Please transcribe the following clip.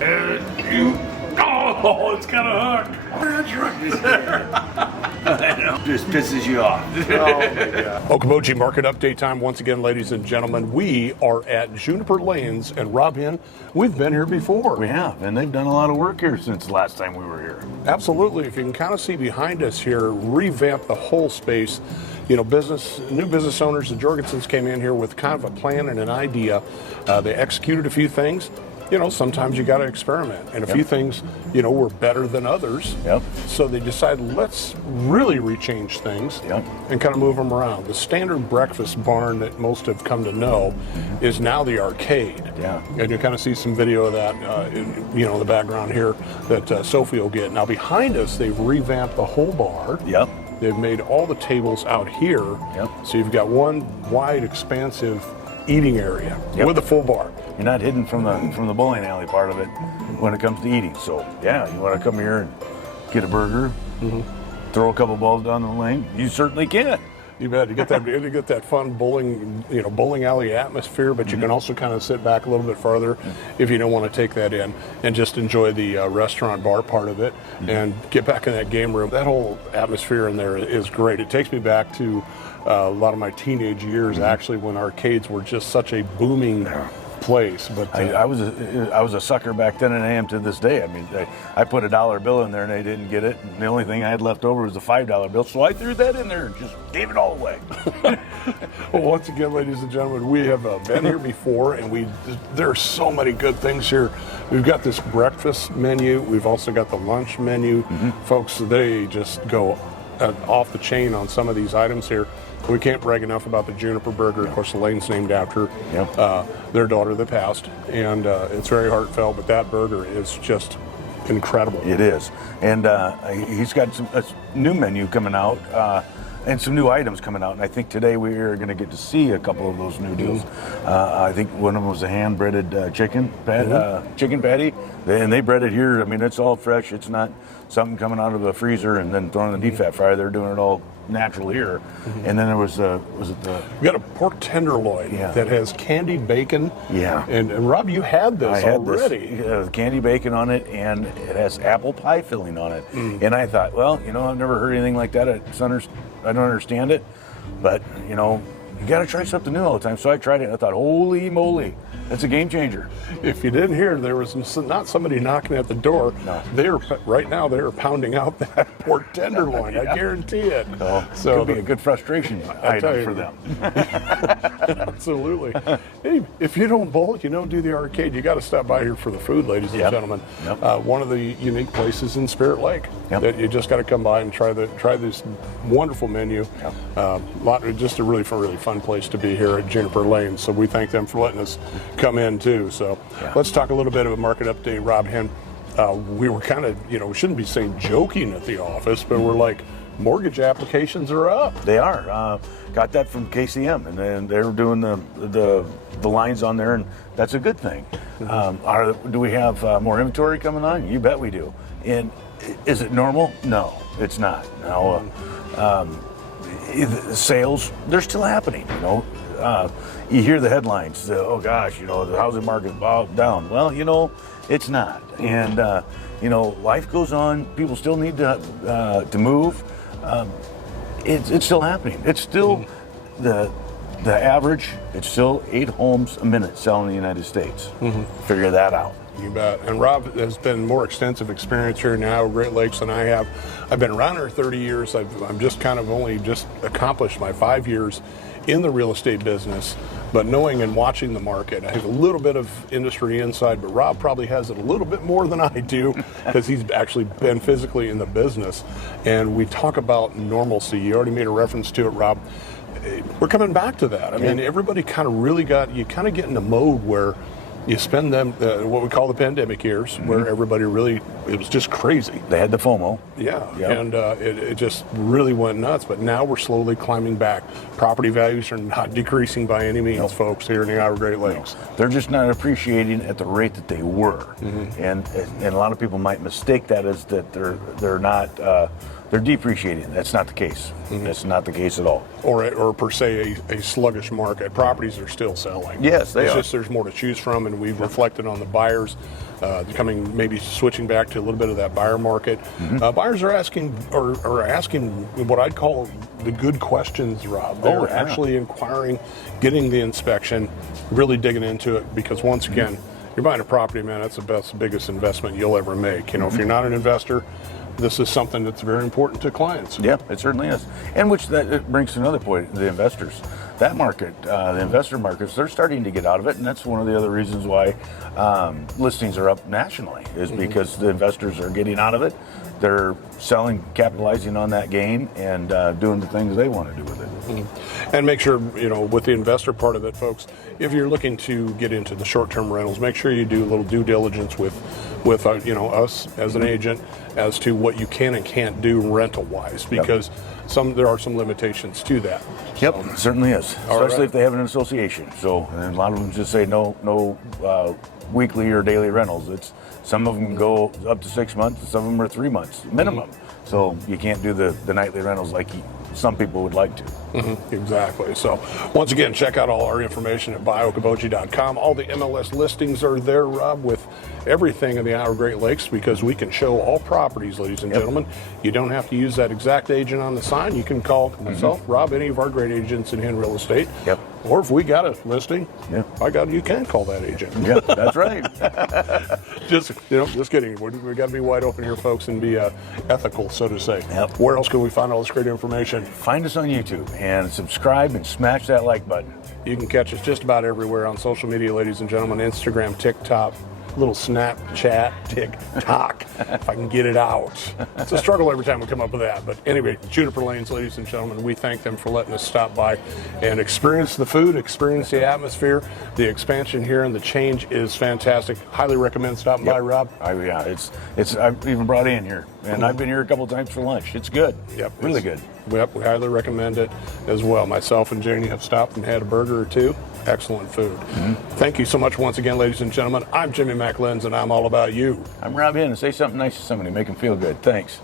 Oh, it's got a hook. That's right. I know. Just pisses you off. Oh my God. Okoboji Market Update time once again, ladies and gentlemen. We are at Juniper Lanes, and Rob Hen, we've been here before. We have, and they've done a lot of work here since the last time we were here. Absolutely. If you can kind of see behind us here, revamp the whole space. You know, new business owners, the Jorgensens came in here with kind of a plan and an idea. They executed a few things. You know, sometimes you got to experiment, and a few things, you know, were better than others. So they decided, let's really rechange things and kind of move them around. The standard breakfast barn that most have come to know is now the arcade. And you kind of see some video of that, in the background here that Sophie will get. Now behind us, they've revamped the whole bar. They've made all the tables out here. So you've got one wide, expansive eating area with a full bar. You're not hidden from the bowling alley part of it when it comes to eating. So yeah, you want to come here and get a burger, throw a couple balls down the lane, you certainly can. You bet. You get that fun bowling alley atmosphere, but you can also kind of sit back a little bit farther if you don't want to take that in and just enjoy the restaurant bar part of it and get back in that game room. That whole atmosphere in there is great. It takes me back to a lot of my teenage years, actually, when arcades were just such a booming place. But I was a sucker back then, and I am to this day. I mean, I put a $1 bill in there and they didn't get it, and the only thing I had left over was a $5 bill, so I threw that in there and just gave it all away. Well, once again, ladies and gentlemen, we have been here before, and there are so many good things here. We've got this breakfast menu. We've also got the lunch menu. Folks, they just go off the chain on some of these items here. We can't brag enough about the Juniper Burger. Of course, the lane's named after their daughter that passed, and it's very heartfelt, but that burger is just incredible. It is. And he's got some new menu coming out and some new items coming out, and I think today we are going to get to see a couple of those new deals. I think one of them was a hand-breaded chicken patty, and they bread it here. I mean, it's all fresh. It's not something coming out of the freezer and then thrown in the deep fat fryer. They're doing it all natural here. And then there was we got a pork tenderloin that has candied bacon. And Rob, you had this already. This, candy bacon on it, and it has apple pie filling on it. And I thought, well, I've never heard anything like that. I don't understand it, but you got to try something new all the time. So I tried it, and I thought, holy moly, that's a game changer. If you didn't hear, there was not somebody knocking at the door. No. Right now they are pounding out that pork tenderloin. I guarantee it. So it could be a good frustration item for them. Absolutely. Hey, if you don't bowl, you don't do the arcade, you got to stop by here for the food, ladies and gentlemen. One of the unique places in Spirit Lake that you just got to come by and try this wonderful menu. Just a really fun place to be here at Juniper Lanes. So we thank them for letting us come in too. So let's talk a little bit of a market update, Rob Hen. We were kind of, we shouldn't be saying joking at the office, but we're like, mortgage applications are up. They are. Got that from KCM, and then they're doing the lines on there, and that's a good thing. Do we have more inventory coming on? You bet we do. And is it normal? No, it's not. Now, sales, they're still happening, you hear the headlines, oh gosh, the housing market's down. Well, it's not. And, life goes on. People still need to move. It's still happening. It's still the average, it's still 8 homes a minute selling in the United States. Figure that out. You bet. And Rob has been more extensive experience here now at Great Lakes than I have. I've been around here 30 years. I'm just kind of only just accomplished my 5 years in the real estate business, but knowing and watching the market, I have a little bit of industry insight, but Rob probably has it a little bit more than I do because he's actually been physically in the business. And we talk about normalcy. You already made a reference to it, Rob. We're coming back to that. I mean, everybody kind of really get in the mode where you spend them, what we call the pandemic years, where everybody really, it was just crazy. They had the FOMO. And it just really went nuts. But now we're slowly climbing back. Property values are not decreasing by any means, folks, here in the Outer Great Lakes. They're just not appreciating at the rate that they were. And a lot of people might mistake that as that they're not they're depreciating. That's not the case. That's not the case at all. Or per se a sluggish market. Properties are still selling. Yes, they it's are. Just there's more to choose from, and we've reflected on the buyers maybe switching back to a little bit of that buyer market. Buyers are asking what I'd call the good questions, Rob. They're actually inquiring, getting the inspection, really digging into it, because once again, you're buying a property, man, that's the biggest investment you'll ever make. You know, if you're not an investor, this is something that's very important to clients. Yeah, it certainly is. And it brings to another point, the investors. That market, the investor markets, they're starting to get out of it, and that's one of the other reasons why listings are up nationally, is because the investors are getting out of it. They're selling, capitalizing on that gain, and doing the things they want to do with it. And make sure, with the investor part of it, folks, if you're looking to get into the short-term rentals, make sure you do a little due diligence with us as an agent as to what you can and can't do rental-wise, because there are some limitations to that. Yep, it certainly is, especially if they have an association. So, and a lot of them just say no weekly or daily rentals. Some of them go up to 6 months, and some of them are 3 months minimum. So you can't do the nightly rentals like some people would like to. Exactly. So once again, check out all our information at buyokeboji.com. All the MLS listings are there, Rob, with everything in the Outer Great Lakes, because we can show all properties, ladies and gentlemen. You don't have to use that exact agent on the sign. You can call myself, Rob, any of our great agents in real estate. Yep. Or if we got a listing, you can call that agent. Yeah, that's right. Just kidding. We got to be wide open here, folks, and be ethical, so to say. Yep. Where else can we find all this great information? Find us on YouTube and subscribe and smash that like button. You can catch us just about everywhere on social media, ladies and gentlemen. Instagram, TikTok, little Snapchat, TikTok, if I can get it out. It's a struggle every time we come up with that. But anyway, Juniper Lanes, ladies and gentlemen, we thank them for letting us stop by and experience the food, experience the atmosphere. The expansion here and the change is fantastic. Highly recommend stopping by, Rob. I've even brought in here, and I've been here a couple of times for lunch. It's good. Yep, really good. Yep, we highly recommend it as well. Myself and Janie have stopped and had a burger or two. Excellent food. Thank you so much once again, ladies and gentlemen. I'm Jimmy McLenz, and I'm all about you. I'm Rob Henn, and say something nice to somebody, make them feel good. Thanks.